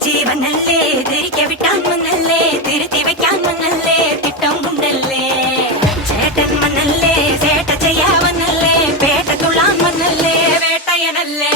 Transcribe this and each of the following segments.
ജീവനല്ലേ? തിരികെ വിട്ടാൻ മണ്ണല്ലേ തിരുത്തി വെക്കാൻ മണ്ണല്ലേ തിട്ടം ചേട്ടൻ മണ്ണല്ലേ ചേട്ട ചെയ്യാൻ മണ്ണല്ലേ പേട്ട തുള്ളാൻ മണ്ണല്ലേ വേട്ടയനല്ലേ?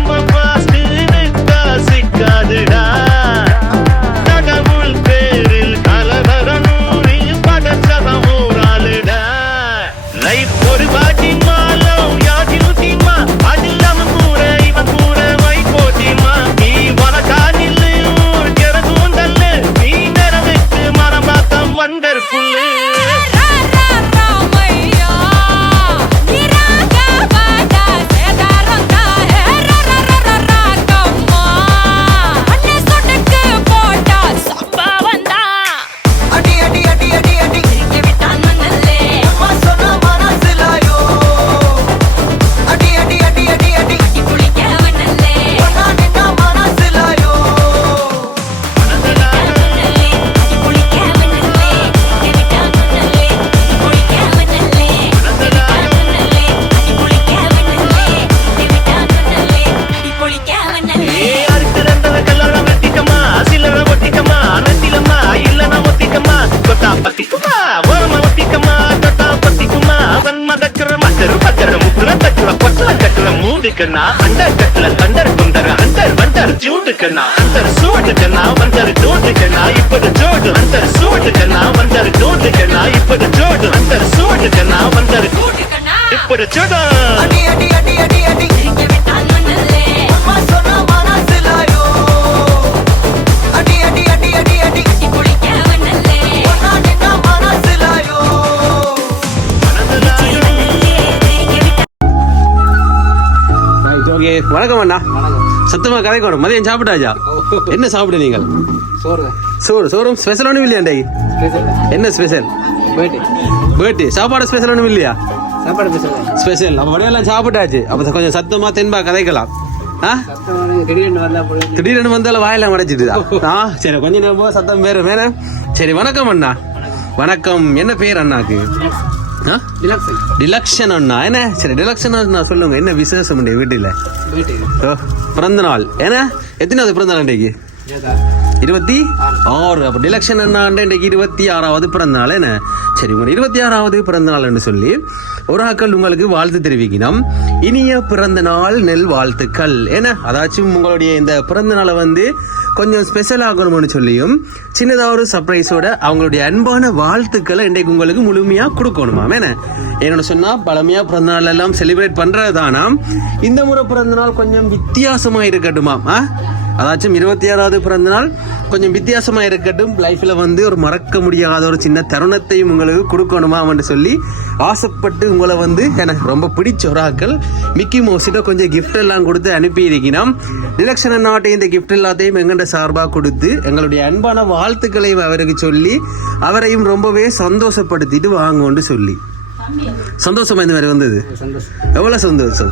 டைம் ரொம்ப பாஸ்ட் நிக்கா சிக்காதுடா. மூடுக்கண்ணா அண்டர் கட்டுல கண்டர் குண்டர் அண்டர் வண்டர் ஜூடுக்கண்ணா அண்டர் சூடுக்கண்ணா வண்டர் டூடுக்கண்ணா இப்படி ஜோடு அண்டர் சூடுக்கண்ணா வண்டர் டூடுக்கண்ணா இப்படி ஜோடு அண்டர் சூடுக்கண்ணா வண்டர் இப்படி ஜோடு ஓகே வணக்கம் அண்ணா. சத்தமா கதைக்கணும் மதியம் சாப்பிட்டாச்சா? என்ன சாப்பிடு நீங்கள்? சோறு. சோறு சோறும் ஸ்பெஷல் ஒன்றும் இல்லையா என்ன ஸ்பெஷல் பேர்ட்டி சாப்பாடு ஸ்பெஷல் ஒன்றும் இல்லையா? ஸ்பெஷல் அப்போ வடையெல்லாம் சாப்பிட்டாச்சு. அப்போ கொஞ்சம் சத்தமா தென்பா கதைக்கலாம். திடீர்னு வந்தாலும் வாயெல்லாம் உடைச்சிட்டுதா ஆ? சரி கொஞ்ச நேரம் சத்தம் வேறு வேற. சரி வணக்கம் அண்ணா. வணக்கம். என்ன பேர் அண்ணாக்கு? டிலக்ஷன் அண்ணா. என்ன? சரி டிலக்ஷன் அண்ணா சொல்லுங்க. என்ன விசேஷம் உண்டு வீட்டில்? பிறந்த நாள் ஏன்னா எத்தனாவது பிறந்த நாள் இன்றைக்கு ஏதா இருபத்தி ஆறு. அப்போ டிலக்ஷன் என்ன இன்றைக்கு இருபத்தி ஆறாவது பிறந்த நாள் என்ன? சரி உங்க இருபத்தி ஆறாவது பிறந்த நாள்னு சொல்லி ஒரு ஆக்கள் உங்களுக்கு வாழ்த்து தெரிவிக்கணும். இனிய பிறந்த நாள் நெல் வாழ்த்துக்கள். ஏன்னா அதாச்சும் உங்களுடைய இந்த பிறந்த நாளை வந்து கொஞ்சம் ஸ்பெஷல் ஆகணும்னு சொல்லியும் சின்னதாக ஒரு சர்ப்ரைஸோட அவங்களுடைய அன்பான வாழ்த்துக்களை இன்றைக்கு உங்களுக்கு முழுமையாக கொடுக்கணுமா என்ன? என்னோட சொன்னால் பழமையாக பிறந்த நாள் எல்லாம் செலிப்ரேட் பண்ணுறது தானா இந்த முறை பிறந்த நாள் கொஞ்சம் வித்தியாசமாக இருக்கட்டுமா அதாச்சும் இருபத்தி ஆறாவது பிறந்த நாள் கொஞ்சம் வித்தியாசமாக இருக்கட்டும் லைஃப்பில் வந்து ஒரு மறக்க முடியாத ஒரு சின்ன தருணத்தையும் உங்களுக்கு கொடுக்கணுமான்னு சொல்லி ஆசைப்பட்டு உங்களை வந்து எனக்கு ரொம்ப பிடிச்ச ஒரு ஆக்கள் மிக்கி மோசிட்ட கொஞ்சம் கிஃப்ட் எல்லாம் கொடுத்து அனுப்பியிருக்கிறோம். இருக்கணும் டிலக்ஷன் நாட்டை இந்த கிஃப்ட் எல்லாத்தையும் எங்கள்கிட்ட சார்பாக கொடுத்து எங்களுடைய அன்பான வாழ்த்துக்களையும் அவருக்கு சொல்லி அவரையும் ரொம்பவே சந்தோஷப்படுத்திட்டு வாங்கன்னு சொல்லி. சந்தோஷமா இந்த மாதிரி வந்தது? எவ்வளோ சந்தோஷம்?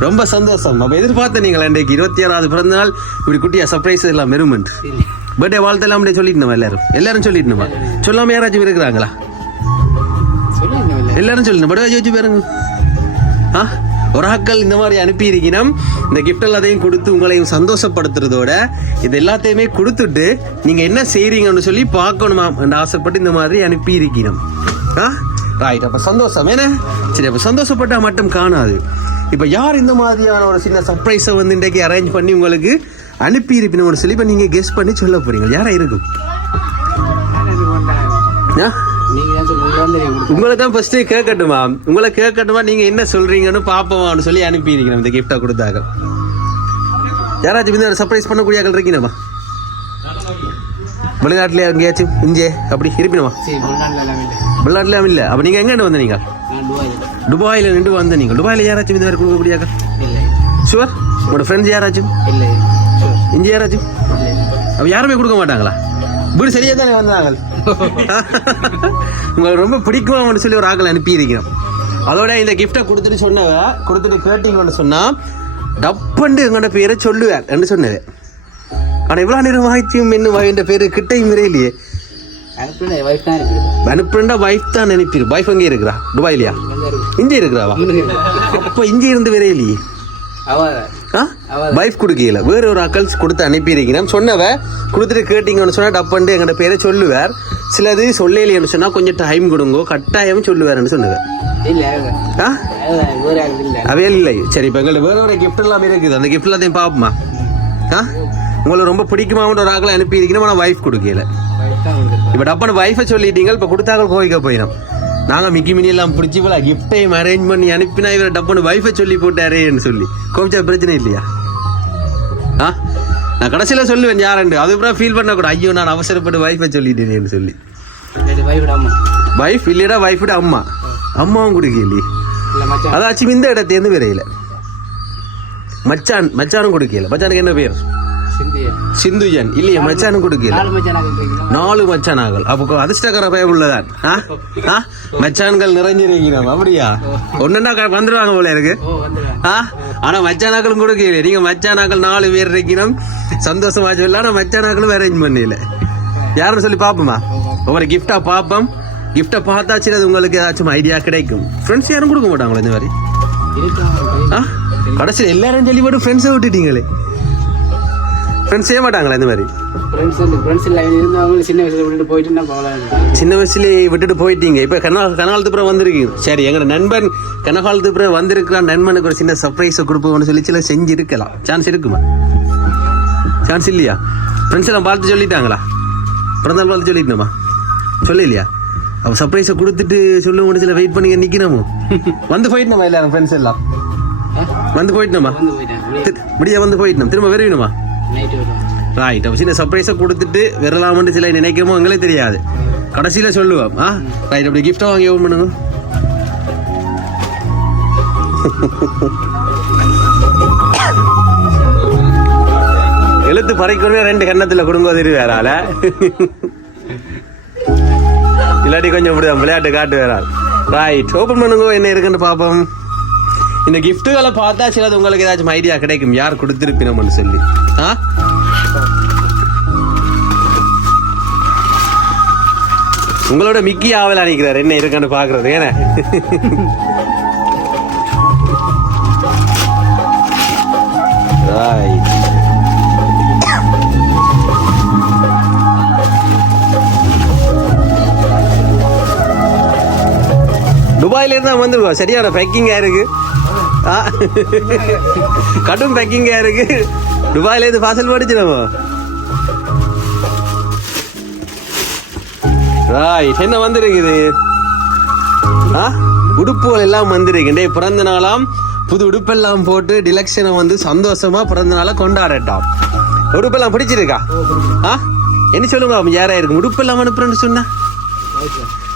ரொம்ப சந்தோஷம். நம்ம எதிர்பார்த்த நீங்கள் இன்றைக்கு இருபத்தி ஆறாவது பிறந்த நாள் இப்படி குட்டியா சர்ப்ரைஸ் எல்லாம் மெருமெண்ட் பர்த்டே வாழ்த்து அப்படியே சொல்லிடணுமா எல்லாரும். எல்லாரும் சொல்லிடணுமா சொல்லாம யாராச்சும் இருக்கிறாங்களா? எல்லாரும் சொல்லணும் பர்த்டே வச்சு பாருங்க. ஆ? ஒரு ஆக்கள் இந்த மாதிரி அனுப்பி இந்த கிஃப்ட் எல்லாத்தையும் கொடுத்து உங்களையும் சந்தோஷப்படுத்துறதோட இது எல்லாத்தையுமே கொடுத்துட்டு நீங்கள் என்ன செய்கிறீங்கன்னு சொல்லி பார்க்கணுமா? என்று ஆசைப்பட்டு இந்த மாதிரி அனுப்பி ஆ? ரைட் அப்போ சந்தோஷம். என்ன? சரி அப்போ சந்தோஷப்பட்டா மட்டும் காணாது. இப்போ யார் இந்த மாதிரியான ஒரு சின்ன சர்ப்ரைஸை வந்து இன்றைக்கு அரேஞ்ச் பண்ணி உங்களுக்கு அனுப்பி இருப்பினு சொல்லி இப்ப நீங்க கெஸ் பண்ணி சொல்ல போறீங்க? யாரா இருக்கும்? உங்களை தான் ஃபர்ஸ்ட் கேட்கட்டுமா? உங்களை கேட்கட்டுமா நீங்க என்ன சொல்றீங்கன்னு பாப்போமான்னு சொல்லி அனுப்பியிருக்கணும் இந்த கிஃப்டா கொடுத்தாங்க யாராச்சும் இந்த சர்ப்ரைஸ் பண்ணக்கூடிய ஆக்கள் இருக்கீங்கம்மா வெளிநாட்டுல எங்கேயாச்சும்? இங்கே? அப்படி? இல்லை. வெளிநாட்டுல இல்ல. அப்ப நீங்க எங்க வந்து நீங்க துபாயில. நின்று வந்த நீங்க. துபாயில யாராச்சும் இந்த மாதிரி கொடுக்கக்கூடிய ஆக்கள் இல்லை. ஷுவர் உங்களோட ஃப்ரெண்ட்ஸ் யாராச்சும்? இல்லை. இங்கே யாராச்சும்? அப்ப யாருமே கொடுக்க மாட்டாங்களா? வீடு சரியா தானே வந்தாங்க உங்களுக்கு ரொம்ப பிடிக்குமான்னு சொல்லி ஒரு ஆக்கள் அனுப்பி இருக்கிறோம் அதோட இந்த கிஃப்டை கொடுத்துட்டு சொன்னவ கொடுத்துட்டு கேட்டீங்கன்னு சொன்னா டப்பண்டு எங்களோட பேரை சொல்லுவார் என்று சொன்னது. ஆனா இவ்வளவு நேரம் வாய்த்தியும் என்ன என்ற பேரு? கிட்டையும் இருக்குது அனுப்புறா வைஃப் தான் நினைப்பிரு வைஃப் அங்கே இருக்கிறா? துபாயிலையா? இங்கே இருக்கிறாவா அப்ப இங்கே இருந்து ஆ? வைஃப் கொடுக்கல. வேற ஒரு அக்கல்ஸ் கொடுத்து அனுப்பியிருக்கிறேன். சொன்னவ கொடுத்துட்டு கேட்டீங்கன்னு சொன்னா டப்பண்டு எங்கட பேரை சொல்லுவார். சிலது சொல்லலையேன்னு சொன்னா கொஞ்சம் டைம் கொடுங்கோ. கட்டாயம் சொல்லுவார்னு சொன்னவர் இல்லை அவங்க ஆ? அவங்க வேற ஆள் இல்லை. அவே இல்லை. சரி இப்போ எங்கள்ட்ட வேற ஒரு கிஃப்ட் எல்லாம் இருக்குது. அந்த கிஃப்ட் எல்லாத்தையும் பார்ப்போமா? ஆ? உங்களுக்கு ரொம்ப பிடிக்குமான்ற ஒரு ஆக்களை அனுப்பி இருக்கணும். ஆனால் வைஃப் கொடுக்கல. ஒய்ஃப் கொடுத்துருக்கோம் இப்போ டப்பான வைஃபை சொல்லிட்டீங்க இப்போ கொடுத்தாங்க கோவிக்க போயிடும். நாங்கள் மிக்கி மினி எல்லாம் பிடிச்சி போல கிஃப்டையும் அரேஞ்ச் பண்ணி அனுப்பினா இவர் டப்பான வைஃபை சொல்லி போட்டாரேன்னு சொல்லி. கோவிச்சா பிரச்சனை இல்லையா? ஆ? நான் கடைசியில் சொல்லுவேன் யாருண்டு? அதுக்கப்புறம் ஃபீல் பண்ணக்கூடாது ஐயோ நான் அவசரப்பட்டு வைஃபை சொல்லிட்டேனேன்னு சொல்லி. ஒய்ஃப் வைஃப் இல்லைடா வைஃபோட அம்மா. அம்மாவும் கொடுக்கலையே. அதாச்சும் இந்த இடத்தேருந்து விரையில. மச்சான் மச்சானும் கொடுக்கல. மச்சானுக்கு என்ன பேர்? சிந்துஜன் இல்லையா மச்சானும் கொடுக்கல. நாலு மச்சானாகள். அப்போ அதிர்ஷ்டகர பயம் உள்ளதான். ஆ? மச்சான்கள் நிறைஞ்சிருக்கிறோம். அப்படியா? ஒன்னுண்டா வந்துருவாங்க போல இருக்கு. ஆ? ஆனா மச்சானாக்களும் கொடுக்கல நீங்க மச்சானாக்கள் நாலு பேர் இருக்கணும் சந்தோஷமா சொல்ல ஆனா மச்சானாக்களும் அரேஞ்ச் பண்ணல. யாருன்னு சொல்லி பாப்போமா? ஒவ்வொரு கிஃப்டா பாப்போம். கிஃப்டை பார்த்தாச்சு அது உங்களுக்கு ஏதாச்சும் ஐடியா கிடைக்கும். ஃப்ரெண்ட்ஸ் யாரும் கொடுக்க மாட்டாங்களா இந்த மாதிரி? ஆ? கடைசியில் எல்லாரும் சொல்லி போட்டு ஃப்ரெண்ட்ஸை விட்டுட்டீங்களே. ஃப்ரெண்ட்ஸ் செய்ய மாட்டாங்களா இந்த மாதிரி? ஃப்ரெண்ட்ஸ் வந்து ஃப்ரெண்ட்ஸ் எல்லாம் இருந்தவங்க சின்ன வயசுல விட்டுட்டு போயிட்டு நான் சின்ன வயசுலேயே விட்டுட்டு போயிட்டீங்க. இப்போ கனா கனகாலத்து பிறகு வந்திருக்கீங்க. சரி எங்களோட நண்பன் கனகாலத்து பிறகு வந்திருக்கிறான். நண்பனுக்கு ஒரு சின்ன சர்ப்ரைஸை கொடுப்போம்னு சொல்லி சில செஞ்சு இருக்கலாம் சான்ஸ் இருக்குமா? சான்ஸ் இல்லையா? ஃப்ரெண்ட்ஸ் எல்லாம் பார்த்து சொல்லிட்டாங்களா? பிறந்தாள் பார்த்து சொல்லிட்டோமா சொல்லலையா அவ சர்ப்ரைஸை கொடுத்துட்டு சொல்ல முடிச்சல வெயிட் பண்ணி நிற்கணுமோ வந்து போயிட்டோமா எல்லாரும் ஃப்ரெண்ட்ஸ் எல்லாம்? வந்து போயிட்டோமா முடியா வந்து போயிட்டோம் திரும்ப வருவீனுமா? ரைட் அப்போ சின்ன சர்ப்ரைஸை கொடுத்துட்டு வரலாம்னு சில நினைக்கமோ எங்களே தெரியாது. கடைசியில் சொல்லுவோம் ஆ? ரைட் அப்படி கிஃப்டை வாங்கி ஓன் பண்ணுங்க. எழுத்து பறைக்கொண்டே ரெண்டு கன்னத்தில் கொடுங்க வேறால. இல்லாட்டி கொஞ்சம் இப்படிதான் விளையாட்டு காட்டு வேறால். ரைட் ஓப்பன் பண்ணுங்க என்ன இருக்குன்னு பார்ப்போம் இந்த கிஃப்ட்டுகளை பார்த்தா சிலது உங்களுக்கு ஏதாச்சும் ஐடியா கிடைக்கும். யார் கொடுத்துருப்பினோம்னு சொல்லி. ஆ? உங்களோட மிக்கி ஆவலா நினைக்கிறார் என்ன இருக்குன்னு பாக்குறது ஏன? துபாயில இருந்தா வந்துருக்கோம். சரியான பேக்கிங்கா இருக்கு. கடும் பேக்கிங்கா இருக்கு. துபாயில இருந்து பார்சல் போடுச்சு நம்ம. ரைட் என்ன வந்திருக்குது. ஆ? உடுப்புகள் எல்லாம் வந்திருக்கு பிறந்த நாளாம் புது உடுப்பெல்லாம் போட்டு டிலக்ஷனை வந்து சந்தோஷமா பிறந்த நாளை கொண்டாடட்டாம். உடுப்பெல்லாம் பிடிச்சிருக்கா? ஆ? என்ன சொல்லுங்க அவன் யாரா இருக்கு உடுப்பெல்லாம் அனுப்புறேன்னு சொன்ன?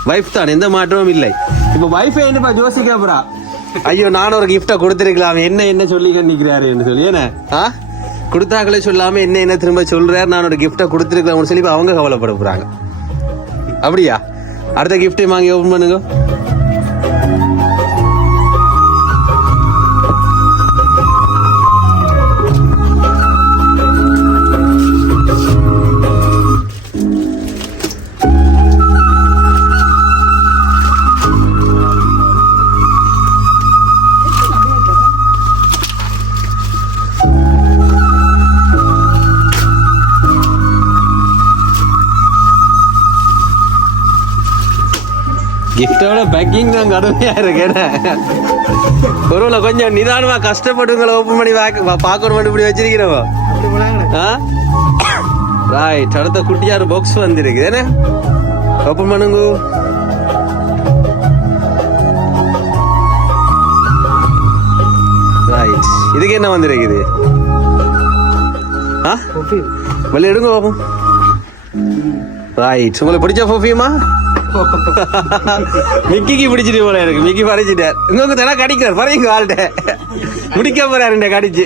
வைஃப் தான் எந்த மாற்றமும் இல்லை. இப்போ வைஃபை என்னப்பா ஜோசிக்கா ஐயோ நானும் ஒரு கிஃப்டா கொடுத்துருக்கலாம். என்ன என்ன சொல்லி நிக்கிறாரு என்று சொல்லி. என்ன ஆ? கொடுத்தாக்களே சொல்லாம என்ன என்ன திரும்ப சொல்றாரு? நான் ஒரு கிஃப்டா கொடுத்துருக்கலாம்னு சொல்லி அவங்க கவலைப்பட போறாங்க. அப்படியா? அடுத்த கிஃப்ட்டை வாங்கி ஓபன் பண்ணுங்க. கிஃப்டோட பேக்கிங் தான் கடுமையா இருக்கு ஒருவேளை கொஞ்சம் நிதானமா கஷ்டப்பட்டுங்களை ஓப்பன் பண்ணி பாக்க- பார்க்கணும் இப்படி வச்சிருக்கிறவோ. ரைட் அடுத்த குட்டியார் பாக்ஸ் வந்திருக்கு என்ன? ஓப்பன் பண்ணுங்க. ரைட் இதுக்கு என்ன வந்திருக்குது? ஆ? வெளியே எடுங்க பாப்போம். ரைட் உங்களுக்கு பிடிச்ச பர்ஃபியூமா மிக்கிக்கு பிடிச்சிட்டு போல எனக்கு. மிக்கி பறிச்சிட்டார் இன்னொரு தானே கடிக்கிறார். பறையுங்க ஆள்கிட்ட. முடிக்க போறாரு இந்த கடிச்சு.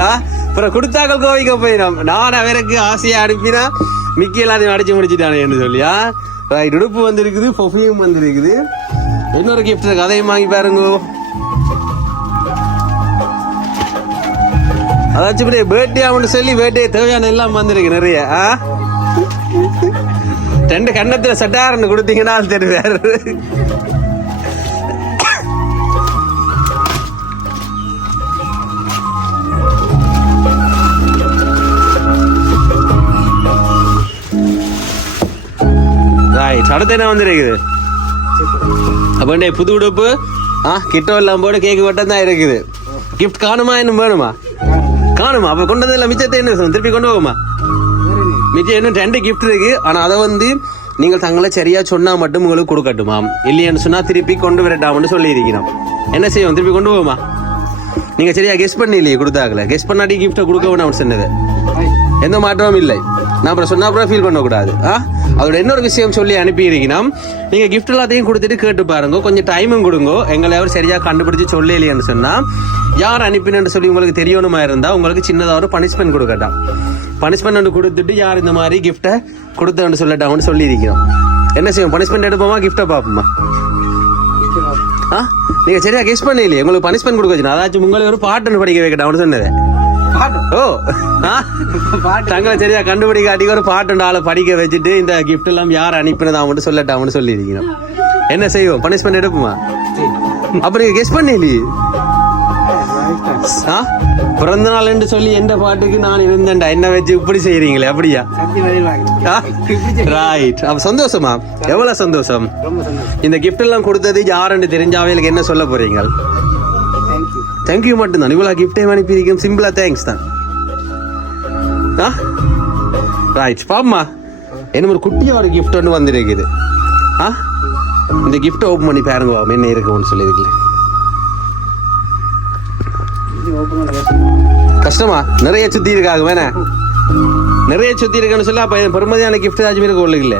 ஆ? அப்புறம் கொடுத்தாக்கள் கோவிக்க போயிடும் நான் அவருக்கு ஆசையை அனுப்பினா மிக்கி எல்லாத்தையும் அடிச்சு முடிச்சிட்டானேன்னு சொல்லியா ரைட் உடுப்பு வந்திருக்குது பர்ஃபியூம் வந்திருக்குது. இன்னொரு கிஃப்ட் இருக்கு அதையும் வாங்கி பாருங்க. அதாச்சும் இப்படி அவனு சொல்லி பேர்த்டே தேவையான எல்லாம் வந்திருக்கு நிறைய ஆ? ரெண்டு கண்ணத்துல சட்டாரன்னு கொடுத்தீங்கன்னா அது தெரிவாரு ரைட் அடுத்து என்ன வந்துருக்குது? அப்போ புது உடுப்பு? ஆ கிட்ட எல்லாம் போட கேக்கு வட்டம் தான் இருக்குது. கிஃப்ட் காணுமா இன்னும் வேணுமா? காணுமா அப்போ கொண்டு வந்து மிச்சத்தை என்ன செய்வோம்? திருப்பி கொண்டு போகுமா? மிச்சம் இன்னும் ரெண்டு கிஃப்ட் இருக்கு. ஆனா அதை வந்து நீங்கள் தங்களை சரியா சொன்னா மட்டும் உங்களுக்கு கொடுக்கட்டுமாம் இல்லையான்னு சொன்னா திருப்பி கொண்டு வரட்டாம்னு சொல்லி இருக்கிறோம் என்ன செய்வோம்? திருப்பி கொண்டு போவோமா? நீங்க சரியா கெஸ் இல்லையே கொடுத்தாக்கல. கெஸ் பண்ணாட்டி கிஃப்ட்டை கொடுக்க வேணாம் சொன்னது. எந்த மாற்றமும் இல்லை. நான் அப்புறம் சொன்னா அப்புறம் ஃபீல் பண்ணக்கூடாது. ஆ? அதோட இன்னொரு விஷயம் சொல்லி அனுப்பியிருக்கணும் நீங்க கிஃப்ட் எல்லாத்தையும் கொடுத்துட்டு கேட்டு பாருங்க. கொஞ்சம் டைமும் கொடுங்க. எங்களை அவர் சரியா கண்டுபிடிச்சு சொல்லலையேன்னு சொன்னா யார் அனுப்பினு சொல்லி உங்களுக்கு தெரியணுமா இருந்தா உங்களுக்கு சின்னதாக ஒரு பனிஷ்மெண்ட் கொடுக்கட்டாம். பனிஷ்மெண்ட் ஒன்று கொடுத்துட்டு யார் இந்த மாதிரி கிஃப்ட்டை கொடுத்தவன்னு சொல்லட்டாம்னு சொல்லி இருக்கிறோம் என்ன செய்வோம்? பனிஷ்மெண்ட் எடுப்போமா? கிஃப்ட்டை பார்ப்போமா? ஆ? நீங்க சரியா கெஸ் பண்ணலையே. உங்களுக்கு பனிஷ்மெண்ட் கொடுக்க வச்சுனா அதாச்சும் உங்களுக்கு ஒரு பாட்டுன்னு படிக்க வைக்கட்டாம்னு சொன்னது பாட்டு ஓ. தங்களை சரியா கண்டுபிடிக்காட்டி ஒரு பாட்டு ஆளை படிக்க வச்சுட்டு இந்த கிஃப்ட் எல்லாம் யார் அனுப்பினதா மட்டும் சொல்லட்டாம்னு சொல்லியிருக்கணும். என்ன செய்வோம்? பனிஷ்மெண்ட் எடுப்போமா? அப்ப நீங்க கெஸ் பண்ணலையே? பிறந்த நாள் என்று சொல்லி எந்த பாட்டுக்கு நான் இருந்தேன்டா? என்ன வச்சு இப்படி செய்யறீங்களே அப்படியா? ரைட் அப்ப சந்தோஷமா? எவ்வளவு சந்தோஷம்? இந்த gift எல்லாம் கொடுத்தது யாருன்னு தெரிஞ்ச அவைகளுக்கு என்ன சொல்ல போறீங்க? தேங்க்யூ மட்டும்தான். இவ்வளோ கிஃப்டே அனுப்பியிருக்கோம் சிம்பிளாக தேங்க்ஸ் தான். ஆ? ரைட் பாம்மா என்ன ஒரு குட்டியோட ஒரு ஒன்று வந்திருக்குது. ஆ? இந்த கிஃப்ட்டை ஓப்பன் பண்ணி பாருங்க பாப்போம், என்ன இருக்கும்னு சொல்லியிருக்கல கஷ்டமா? நிறைய சுத்தி இருக்காங்க வேணா. நிறைய சுத்தி இருக்கேன்னு சொல்லி அப்ப பெருமதியான கிஃப்ட் ஏதாச்சும் இருக்க இல்லை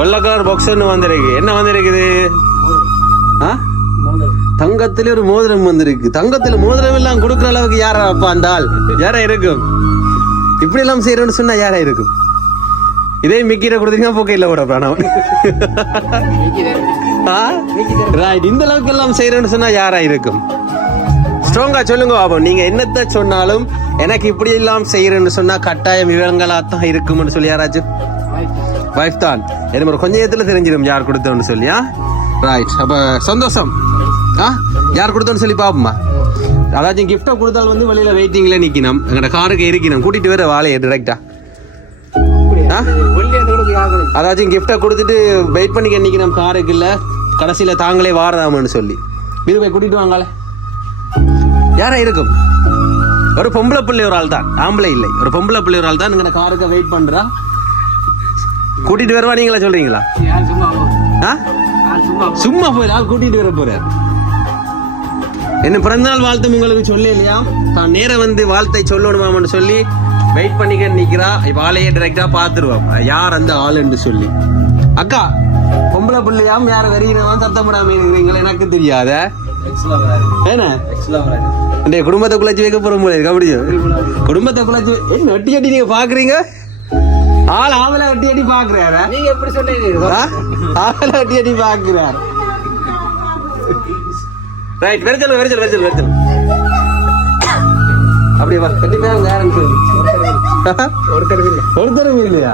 வெள்ளை கலர் பாக்ஸ் ஒன்று வந்திருக்கு. என்ன வந்திருக்குது? ஆ? தங்கத்துல ஒரு மோதிரம் வந்திருக்கு. தங்கத்துல மோதிரம் எல்லாம் கொடுக்குற அளவுக்கு யாரா அப்பா அந்த ஆள்? யாரா இருக்கும்? இப்படி எல்லாம் செய்யறோம்னு சொன்னா யாரா இருக்கும்? இதே மிக்கிற கொடுத்தீங்கன்னா போக்கையில் கூட பிராணம் ரைட் இந்த அளவுக்கு எல்லாம் செய்யறோம்னு சொன்னா யாரா இருக்கும்? ஸ்ட்ராங்கா சொல்லுங்க பாபம் நீங்க என்னத்த சொன்னாலும் எனக்கு இப்படி எல்லாம் செய்யறேன்னு சொன்னா கட்டாயம் விவரங்களா தான் இருக்கும்னு சொல்லி யாராச்சும். வைஃப் தான். எனக்கு ஒரு கொஞ்ச நேரத்தில் தெரிஞ்சிடும் யார் கொடுத்தோன்னு சொல்லியா ரைட் அப்போ சந்தோஷம் ஆ யார் கொடுத்தோன்னு சொல்லி பார்ப்போம்மா அதாச்சும் கிஃப்டை கொடுத்தால் வந்து வெளியில் வெயிட்டிங்கில் நிற்கணும் எங்களோட காருக்கு இருக்கணும் கூட்டிகிட்டு வர வாழையை டிரெக்டா அதாச்சும் கிஃப்டை கொடுத்துட்டு வெயிட் பண்ணிக்க நம்ம காருக்கு இல்லை கடைசியில் தாங்களே வாரதாமன்னு சொல்லி வீடு போய் கூட்டிட்டு வாங்களே யாரா இருக்கும் ஒரு பொம்பளை பிள்ளை ஒரு ஆள் தான் ஆம்பளை இல்லை ஒரு பொம்பளை பிள்ளை ஒரு ஆள் தான் எங்கட காருக்கு வெயிட் பண்ணுறான் கூட்டிட்டு வருவா நீங்களா சொல்றீங்களா? சும்மா போய் ஆள் கூட்டிட்டு வர போறார். என்ன பிறந்தநாள் வாழ்த்து உங்களுக்கு சொல்ல இல்லையா? தான் நேரம் வந்து வாழ்த்தை சொல்லணுமாம்னு சொல்லி வெயிட் பண்ணிக்க நிக்கிறா. இப்ப ஆளையே டைரக்டா பாத்துருவோம் யார் அந்த ஆளுன்னு சொல்லி. அக்கா பொம்பளை பிள்ளையாம் யார வெறியினவா சத்தம் போடாம இருக்கிறீங்களா? எனக்கு தெரியாத. என்ன குடும்பத்தை குழச்சி வைக்க போற இருக்கு அப்படியே குடும்பத்தை குழச்சி என்ன அட்டி அட்டி நீங்க பாக்குறீங்க? ஆள் ஆவல அட்டி அட்டி பாக்குறாரா நீங்க எப்படி சொன்னீங்க? ஆவல அட்டி அட்டி பாக்குறார் ரைட் வெரிச்சல் வெரிச்சல் வெரிச்சல் வெரிச்சல் அப்படியே வா. கண்டிப்பா ஒருத்தர் இல்லை ஒருத்தரும் இல்லையா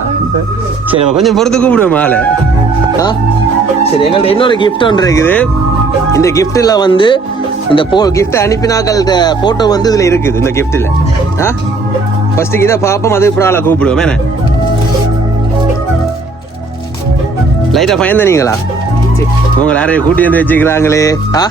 சரி கொஞ்சம் பொறுத்து கூப்பிடுவோம் ஆளு. ஆ? சரி எங்கள்ட்ட இன்னொரு கிஃப்ட் ஒன்று இருக்குது. இந்த கிஃப்ட்ல வந்து இந்த போ கிஃப்ட் அனுப்பினாக்கள்கிட்ட போட்டோ வந்து இதுல இருக்குது இந்த கிஃப்ட்ல ஆ? ஃபர்ஸ்ட்டுக்கு இதை பார்ப்போம் அது அப்புறம் ஆளை கூப்பிடுவோம். என்ன? லைட்டா பயந்தனீங்களா? சரி உங்களை யாரையும் கூட்டி வந்து வச்சுக்கிறாங்களே. ஆ?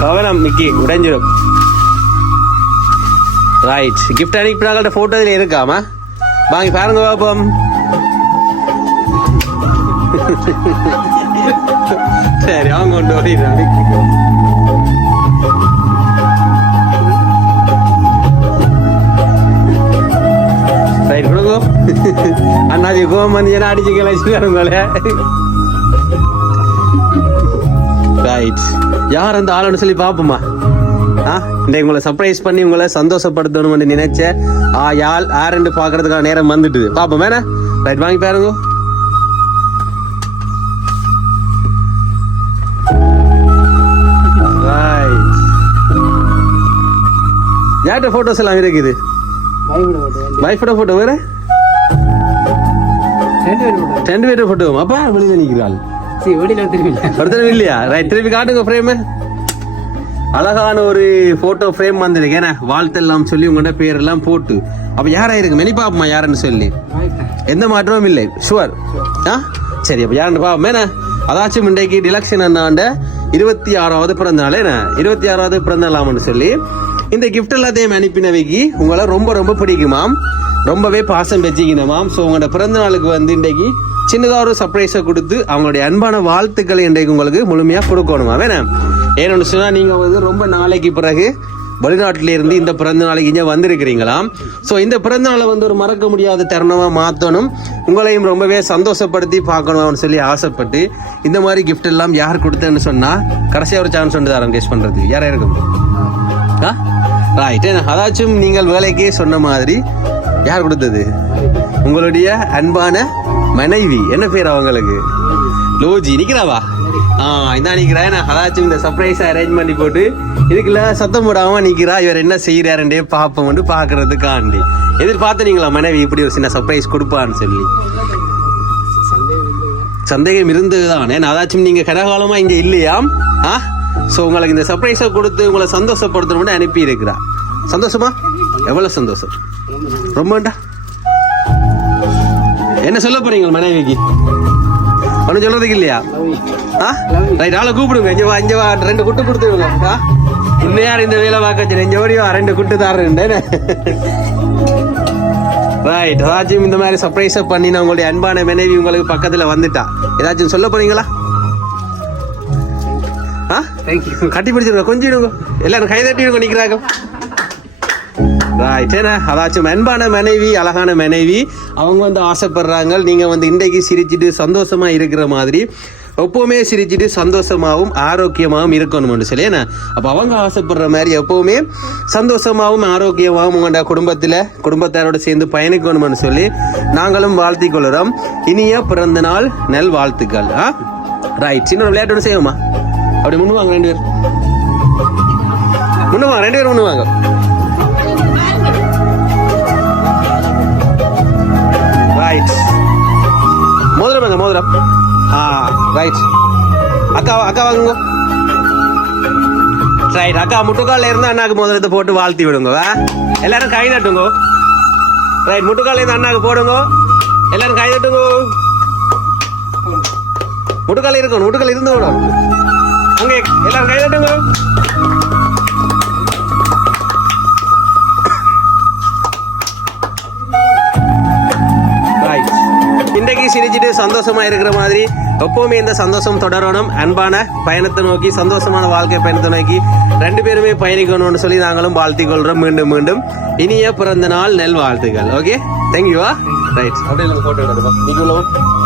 கவனம் மிக்கி உடைஞ்சிடும் ரைட் கிஃப்ட் அனுப்பினாங்கள்ட்ட போட்டோ இதில் இருக்காமா? வாங்கி பாருங்க பாப்போம். சரி அவங்க கொண்டு ஓடிடுறாங்க. ரைட் கொடுங்க. அண்ணாஜி கோபம் வந்து என்ன அடிச்சு கிளச்சிருக்காரு ரைட் யார் அந்த ஆளுன்னு சொல்லி பாப்போமா? ஆ? இந்த உங்களை சர்ப்ரைஸ் பண்ணி உங்களை சந்தோஷப்படுத்தணும்னு நினைச்ச ஆ யாழ் யாருன்னு பாக்குறதுக்கான நேரம் வந்துட்டு பாப்போம் வேணா? ரைட் வாங்கி பாருங்க. யார்கிட்ட போட்டோஸ் எல்லாம் இருக்குது? வைஃபோட போட்டோ வேற? ரெண்டு பேரும் போட்டோம் ரெண்டு பேரும் போட்டோ அப்பா வெளியில நிக்கிறாள். சரி வெளியில திரும்பில ஒருத்தர் இல்லையா? ரைட் திருப்பி காட்டுங்க ஃப்ரேம் அழகான ஒரு போட்டோ ஃப்ரேம் வந்திருக்கேன் வாழ்த்து வாழ்த்தெல்லாம் சொல்லி உங்களோட பேரெல்லாம் போட்டு. அப்ப யாரா இருக்கு? மெனி பாப்பமா யாருன்னு சொல்லி? எந்த மாற்றமும் இல்லை. ஷுவர் ஆ? சரி அப்ப யாருன்னு பாப்போம் என்ன? அதாச்சும் இன்றைக்கு டிலக்ஷன் அண்ணாண்ட இருபத்தி ஆறாவது பிறந்த நாள் என்ன? இருபத்தி ஆறாவது பிறந்த நாளாம்னு சொல்லி இந்த கிஃப்ட் எல்லாத்தையும் அனுப்பினவைக்கு உங்களை ரொம்ப ரொம்ப பிடிக்குமாம் ரொம்பவே பாசம் வச்சுக்கணுமாம் ஸோ உங்களோட பிறந்த நாளுக்கு வந்து இன்றைக்கு சின்னதாக ஒரு சர்ப்ரைஸை கொடுத்து அவங்களுடைய அன்பான வாழ்த்துக்களை இன்றைக்கு உங்களுக்கு முழுமையாக கொடுக்கணுமா வேணாம் ஏன்னு சொன்னால் நீங்கள் வந்து ரொம்ப நாளைக்கு பிறகு வெளிநாட்டில இருந்து இந்த பிறந்த நாளைக்கு இங்கே வந்திருக்கிறீங்களாம் ஸோ இந்த பிறந்த நாளை வந்து ஒரு மறக்க முடியாத தருணமாக மாற்றணும் உங்களையும் ரொம்பவே சந்தோஷப்படுத்தி பார்க்கணும்னு சொல்லி ஆசைப்பட்டு இந்த மாதிரி கிஃப்ட் எல்லாம் யார் கொடுத்தேன்னு சொன்னால் கடைசியாக ஒரு சான்ஸ் ஒன்று தரம் பண்ணுறது யாரா இருக்கும் ஆ? ரைட் அதாச்சும் நீங்கள் வேலைக்கே சொன்ன மாதிரி யார் கொடுத்தது? உங்களுடைய அன்பான மனைவி. என்ன பேர் அவங்களுக்கு? லோஜி. நிக்கிறாவா? இதான் நிக்கிறா நான் அதாச்சும் இந்த சர்ப்ரைஸ் அரேஞ்ச் பண்ணி போட்டு இதுக்குள்ள சத்தம் போடாம நிக்கிறா இவர் என்ன செய்யறாருன்றே பாப்போம் வந்து பாக்குறதுக்காண்டி எதிர்பார்த்தீங்களா மனைவி இப்படி ஒரு சின்ன சர்ப்ரைஸ் கொடுப்பான்னு சொல்லி? சந்தேகம் இருந்ததுதான்? ஏன்னா அதாச்சும் நீங்க கடகாலமா இங்க இல்லையாம் ஆ? ஸோ உங்களுக்கு இந்த சர்ப்ரைஸை கொடுத்து உங்களை சந்தோஷப்படுத்தணும்னு அனுப்பி இருக்கிறா சந்தோஷமா? எவ்வளோ சந்தோஷம்? ரொம்பண்டா? என்ன சொல்ல போறீங்க மனைவிக்கு? ஒன்றும் சொல்றதுக்கு இல்லையா? ஆ? ரைட் ஆளை கூப்பிடுங்க. இங்க வா இங்க வா. ரெண்டு குட்டு கொடுத்துருங்க. ஆ? இன்னும் இந்த வேலை பார்க்க வச்சு இங்க ஓடி வா. ரெண்டு குட்டு தாருன்னு ரைட் ஏதாச்சும் இந்த மாதிரி சர்ப்ரைஸை பண்ணி நான் உங்களுடைய அன்பான மனைவி உங்களுக்கு பக்கத்துல வந்துட்டா. ஏதாச்சும் சொல்ல போறீங்களா? ஆ? கட்டி பிடிச்சிருங்க. கொஞ்சிடுங்க எல்லாரும் கை தட்டிடுங்க நிக்கிறாங்க. ரைட் ஏன்னா அதாச்சும் அன்பான மனைவி அழகான மனைவி அவங்க வந்து ஆசைப்படுறாங்க. நீங்கள் வந்து இன்றைக்கு சிரிச்சிட்டு சந்தோஷமாக இருக்கிற மாதிரி எப்போவுமே சிரிச்சிட்டு சந்தோஷமாகவும் ஆரோக்கியமாகவும் இருக்கணும்னு சொல்லி. ஏன்னா அப்போ அவங்க ஆசைப்படுற மாதிரி எப்போவுமே சந்தோஷமாகவும் ஆரோக்கியமாகவும் உங்களோட குடும்பத்தில் குடும்பத்தாரோட சேர்ந்து பயணிக்கணும்னு சொல்லி நாங்களும் வாழ்த்திக் கொள்கிறோம். இனிய பிறந்த நாள் நல் வாழ்த்துக்கள். ஆ? ரைட் சின்ன விளையாட்டு ஒன்று செய்வோமா? அப்படி முன்னுவாங்க ரெண்டு பேர் முன்னுவாங்க ரெண்டு பேரும் முன்னுவாங்க. ரைட் மோதிரம் வாங்க மோதிரம்? ஆ ரைட் அக்கா அக்கா வாங்குங்க ரைட் அக்கா முட்டுக்கால இருந்து அண்ணாக்கு மோதிரத்தை போட்டு வாழ்த்தி விடுங்க வா எல்லாரும் கை நட்டுங்க ரைட் முட்டுக்கால இருந்து அண்ணாக்கு போடுங்க. எல்லாரும் கை நட்டுங்க முட்டுக்கால இருக்கணும் முட்டுக்கால இருந்து அங்கே எல்லாரும் கை நட்டுங்க இன்றைக்கு சிரிச்சிட்டு சந்தோஷமா இருக்கிற மாதிரி எப்பவுமே இந்த சந்தோஷம் தொடரணும். அன்பான பயணத்தை நோக்கி சந்தோஷமான வாழ்க்கை பயணத்தை நோக்கி ரெண்டு பேருமே பயணிக்கணும்னு சொல்லி நாங்களும் வாழ்த்தி கொள்றோம் மீண்டும் மீண்டும். இனிய பிறந்த நாள் நெல் வாழ்த்துக்கள் ஓகே தேங்க்யூவா ரைட் ah. அப்படியே போட்டோ எடுத்துக்கோ